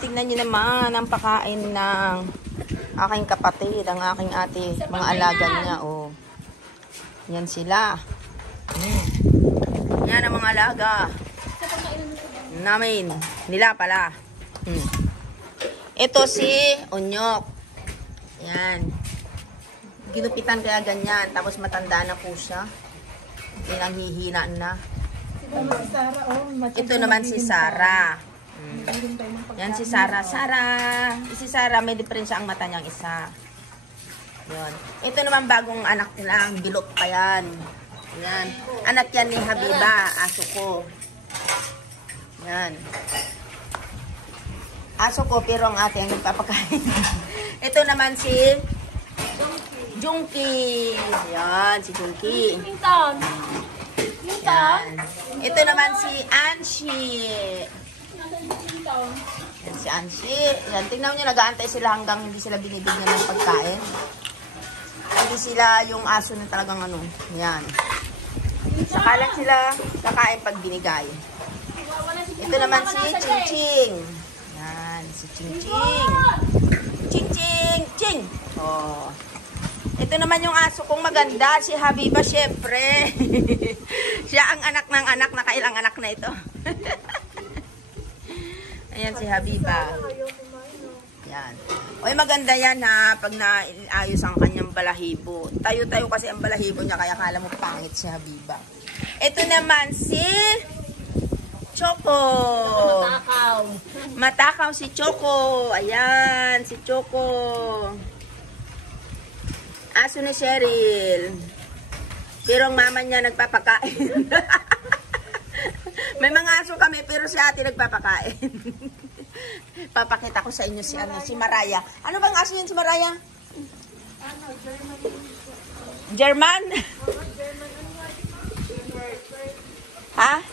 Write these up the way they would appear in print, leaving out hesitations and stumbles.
tignan nyo naman ang pakain ng aking kapatid, ang aking ate, mga alaga niya. Oh. Yan sila. Yan ang mga alaga namin. Nila pala. Ito si Onyok. Yan. Ginupitan kaya ganyan. Tapos matanda na po siya. Pinanghihina na. Ito naman si Sarah. Yan si Sarah. Si Sarah may diferensya ang mata niyang isa. Yun. Ito naman bagong anak nila. Bilot pa yan. Yan. Anak yan ni Habiba. Aso ko. Yan. Aso ko pero ang ate ang nagpapakain. Ito naman si Junkie. Yan. Si Junkie. Yan. Ito naman si Anshi. Yan si Anshi. Yan. Tingnan nyo, nag-aantay sila hanggang hindi sila binibigyan ng pagkain. Hindi sila yung aso na talagang ano. Yan. Saka lang sila kakain pag binigay. Ito naman si Ching Ching. Yan. Si Ching Ching. Ching Ching. Ching. Oh. Ito naman yung aso kong maganda, si Habiba, syempre. Siya ang anak ng anak, nakailang anak na ito. Ayan si Habiba. Yan. Oy, maganda yan ha, pag naayos ang kanyang balahibo. Tayo-tayo kasi ang balahibo niya, kaya kala mo pangit si Habiba. Ito naman si Choco. Matakaw. Matakaw si Choco. Ayan, si Choco. Aso ni Cheryl. Pero ang mama niya nagpapakain. May mga aso kami pero si ate nagpapakain. Papakita ko sa inyo si Maraya. Ano bang aso yun si Maraya? German? Ha?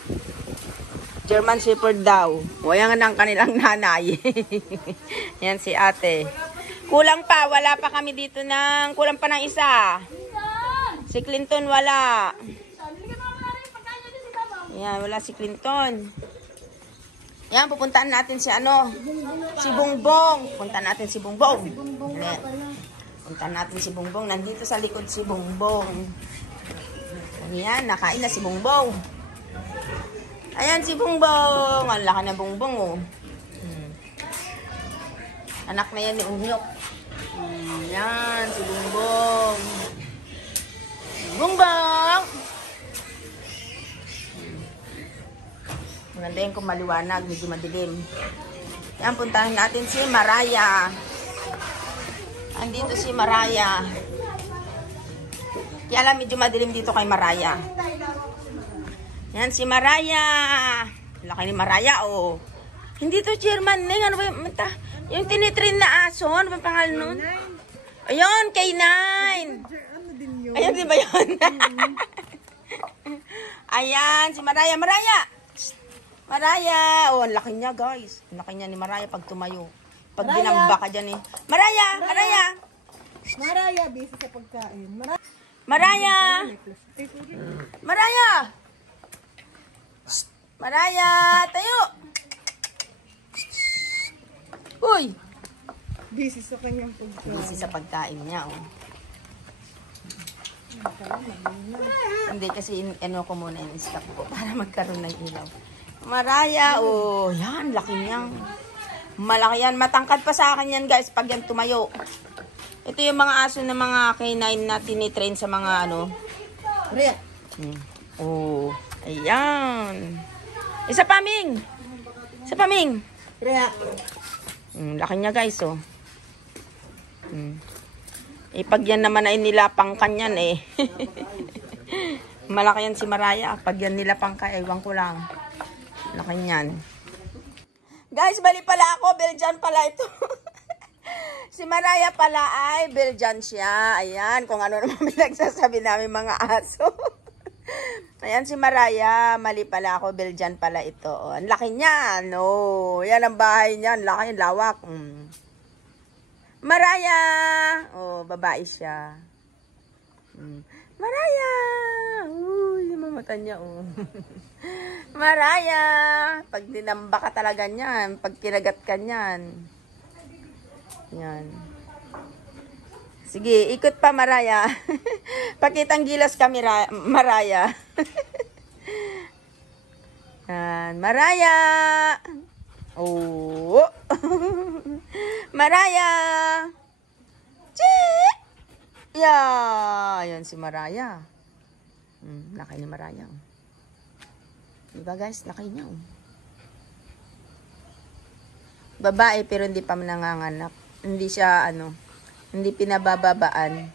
German Shepherd daw. Wayan ng kanilang nanay. Yan si ate. Kulang pa, wala pa kami dito kulang pa ng isa. Si Clinton wala. Yan, wala si Clinton. Yan, pupuntaan natin si si Bongbong. Pupuntaan natin si Bongbong. Pupuntaan natin si Bongbong. Nandito sa likod si Bongbong. Yan, nakain na si Bongbong. Ayan si Bongbong. Ang laki na Bongbong oh. Anak na yan ni Unyok. Yan, si Bongbong. Bongbong! Maganda yung kung maliwanag, medyo madilim. Yan, puntahan natin si Maraya. Andito si Maraya. Kaya lang, medyo madilim dito kay Maraya. Yan, si Maraya. Laki ni Maraya, oh. Hindi to Chairman Ning. Ano ba yung mata? Yung tinitrain na aso. Ano ba pangalan nun? Ayun, K9. Ayun, di ba yun? Ayan, si Maraya. Maraya! Maraya! Oh, ang laki niya, guys. Ang laki niya ni Maraya pag tumayo. Pag binamba ka dyan eh. Maraya! Maraya! Maraya, busy sa pagkain. Maraya! Maraya! Maraya! Tayo! Uy! Busy sa kanyang pagkain. Busy sa pagkain niya, oh. Hindi kasi ko muna yung stop ko para magkaroon ng ilaw. Maraya, oh. Yan, laki niyang. Malaki yan. Matangkad pa sa akin yan, guys, pag yan tumayo. Ito yung mga aso na mga K9 na tinitrain sa mga Rhea. Oh, ayan. Isa pa, Ming. Isa pa, Ming. Rhea. Laki niya, guys, oh. Pag yan naman ay nilapang kanyan, eh. Malaki yan si Maraya. Pag yan nilapang ka, ewan ko lang. Laki niyan. Guys, bali pala ako. Belgian pala ito. Si Maraya pala ay Belgian siya. Ayan, kung ano naman pinagsasabi namin mga aso. Ayan si Maraya. Mali pala ako. Belgian pala ito. Oh, ang laki niya. No. Yan ang bahay niya. Ang laki, lawak. Maraya! Oh, babae siya. Maraya! Uy, yung mga mata niya, oh. Maraya! Pag dinamba ka talaga niyan, pag kinagat ka niyan. Yan. Sige, ikot pa, Maraya. Pakitang gilas ka, Maraya. Yan, Maraya! Oh! Maraya! Chee! Yeah! Ayan si Maraya. Laki ni Maraya. Diba guys? Laki niya. Babae pero hindi pa nanganganak. Hindi siya hindi pinabababaan.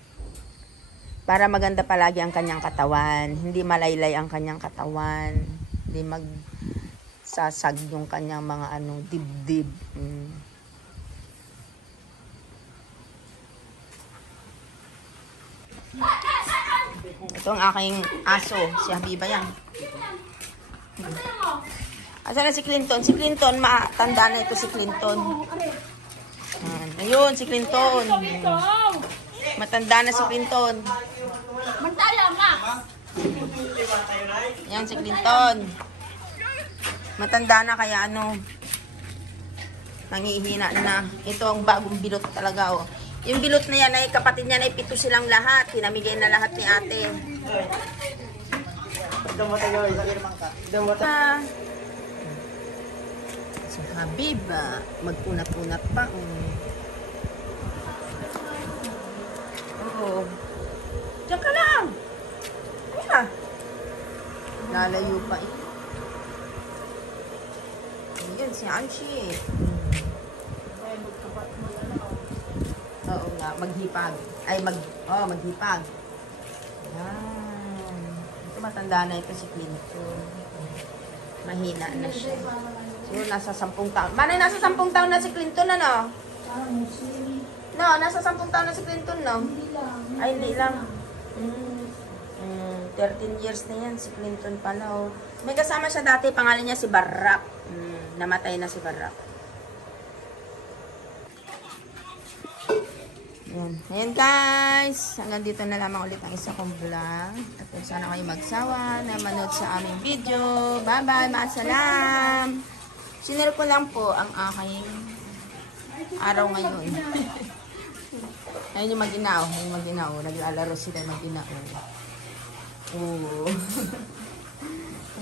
Para maganda palagi ang kanyang katawan. Hindi malaylay ang kanyang katawan. Hindi magsasag yung kanyang mga dibdib. Ito ang aking aso. Si Habiba yan. Asan na si Clinton? Si Clinton, matanda na ito si Clinton. Ayun, si Clinton. Matanda na si Clinton. Yan si Clinton. Matanda na kaya nangihina na. Ito ang bagong bilot talaga Yung bilot na yan ay kapatid niya ay 7 silang lahat. Pinamigay na lahat ni ate. So, Habib, magpunat-punat pa. Oo. Diyan ka lang. Ayun lalayo pa Ayun, si Anshi. Oo nga, maghipag. Maghipag. Yan. Ito matanda na ito si Clinton. Mahina na siya. Siguro nasa 10 taon. Manay, nasa 10 taon na si Clinton, No, nasa 10 taon na si Clinton, no? Ay, hindi lang. 13 years na yan si Clinton pala, May kasama siya dati, pangalan niya si Barack. Namatay na si Barack. Ayan guys, hanggang dito na lamang ulit ang isa kong vlog. At sana kayo magsawa na manood sa aming video. Bye bye, maasalam. Sinare ko lang po ang aking araw ngayon. Ayun yung mag-inaw. Naglalaro sila mag-inaw.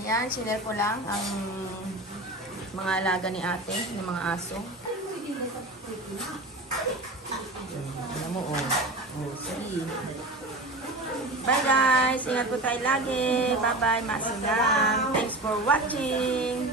Ayan, sinare ko lang ang mga alaga ni ate, ng mga aso. Alam mo, sige. Bye guys, ingat po tayo lagi. Bye bye, maasalam. Thanks for watching.